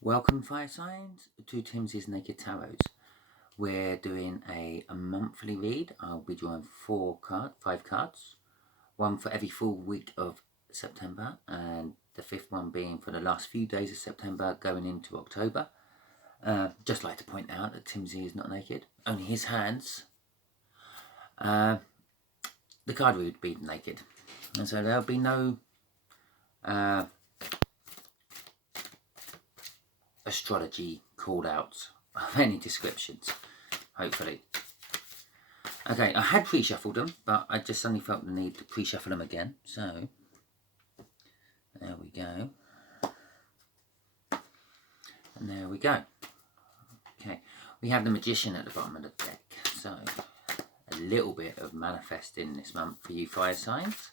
Welcome, fire signs, to Timsy's Naked Tarot. We're doing a monthly read. I'll be drawing five cards, one for every full week of September, and the fifth one being for the last few days of September going into October. Just like to point out that Timsy is not naked, only his hands. The card would be naked, and so there'll be no astrology called out of any descriptions, hopefully. Okay, I had pre-shuffled them, but I just suddenly felt the need to pre-shuffle them again. So, there we go. And there we go. Okay, we have the Magician at the bottom of the deck. So, a little bit of manifesting this month for you fire signs.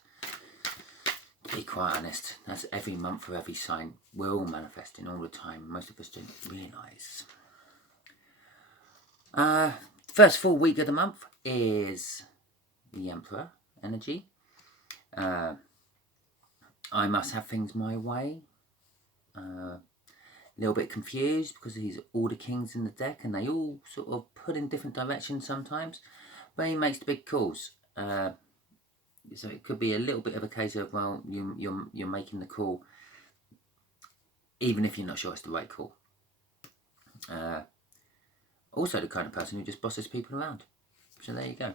To be quite honest, that's every month for every sign. We're all manifesting all the time. Most of us don't realise. First full week of the month is the Emperor energy. I must have things my way. A little bit confused because he's all the kings in the deck and they all sort of put in different directions sometimes, but he makes the big calls. So it could be a little bit of a case of, well, you're making the call even if you're not sure it's the right call. Also the kind of person who just bosses people around. So there you go.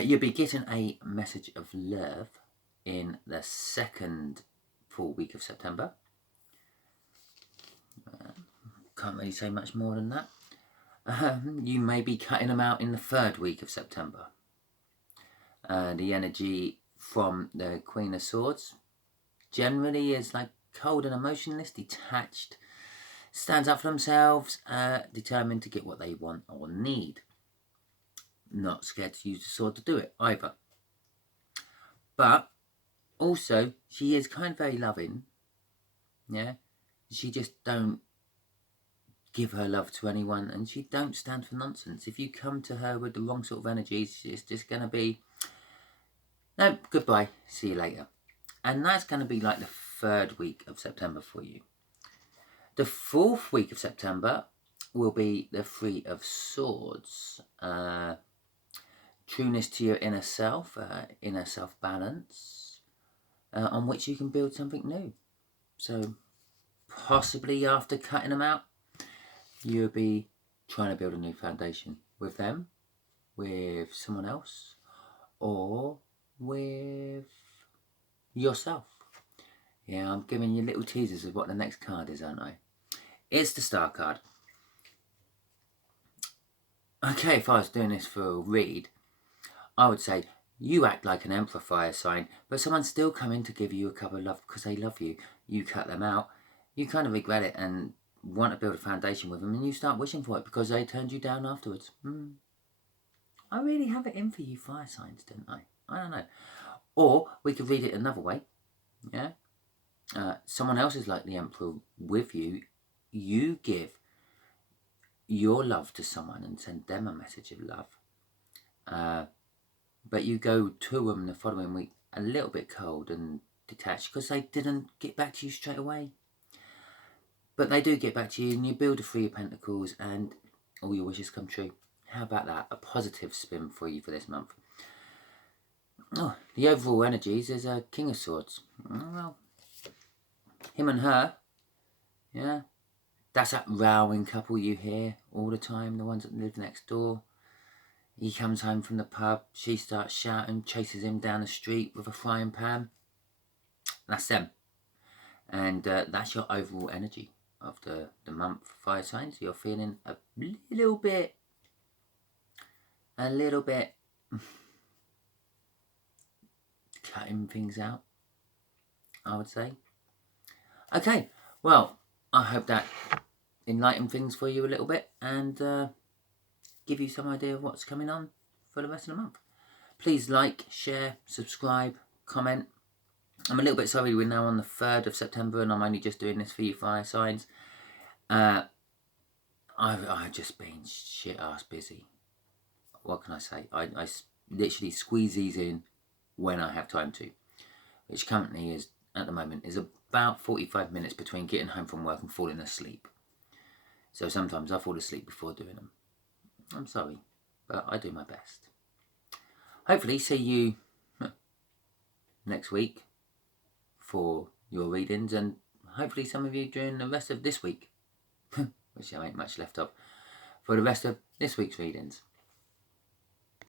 You'll be getting a message of love in the second full week of September. Can't really say much more than that. You may be cutting them out in the third week of September. The energy from the Queen of Swords generally is like cold and emotionless, detached, stands up for themselves, determined to get what they want or need. Not scared to use the sword to do it either. But also, she is kind of very loving. Yeah, she just don't give her love to anyone, and she don't stand for nonsense. If you come to her with the wrong sort of energies, it's just going to be, no, goodbye, see you later. And that's going to be like the third week of September for you. The fourth week of September will be the Three of Swords. Trueness to your inner self balance, on which you can build something new. So possibly after cutting them out, you'll be trying to build a new foundation with them, with someone else, or with yourself. Yeah, I'm giving you little teasers of what the next card is, aren't I? It's the Star card. Okay, if I was doing this for a read, I would say you act like an Emperor fire sign, but someone's still coming to give you a cup of love because they love you. You cut them out, you kind of regret it and want to build a foundation with them, and you start wishing for it because they turned you down afterwards. I really have it in for you fire signs, didn't I? I don't know. Or we could read it another way. Yeah. Someone else is like the Emperor with you. You give your love to someone and send them a message of love. But you go to them the following week a little bit cold and detached because they didn't get back to you straight away. But they do get back to you, and you build a Three of Pentacles and all your wishes come true. How about that? A positive spin for you for this month. Oh, the overall energies is a King of Swords. Oh, well, him and her, yeah, that's that rowing couple you hear all the time, the ones that live next door. He comes home from the pub, she starts shouting, chases him down the street with a frying pan. That's them. And that's your overall energy of the month, fire signs. You're feeling a little bit cutting things out, I would say. Okay, well, I hope that enlightened things for you a little bit and give you some idea of what's coming on for the rest of the month. Please like, share, subscribe, comment. I'm a little bit sorry we're now on the 3rd of September and I'm only just doing this for you fire signs. I've just been shit ass busy. What can I say? I literally squeeze these in when I have time to, which currently is, at the moment, is about about 45 minutes between getting home from work and falling asleep. So sometimes I fall asleep before doing them. I'm sorry, but I do my best. Hopefully see you next week for your readings, and hopefully some of you during the rest of this week, which there ain't much left of, for the rest of this week's readings.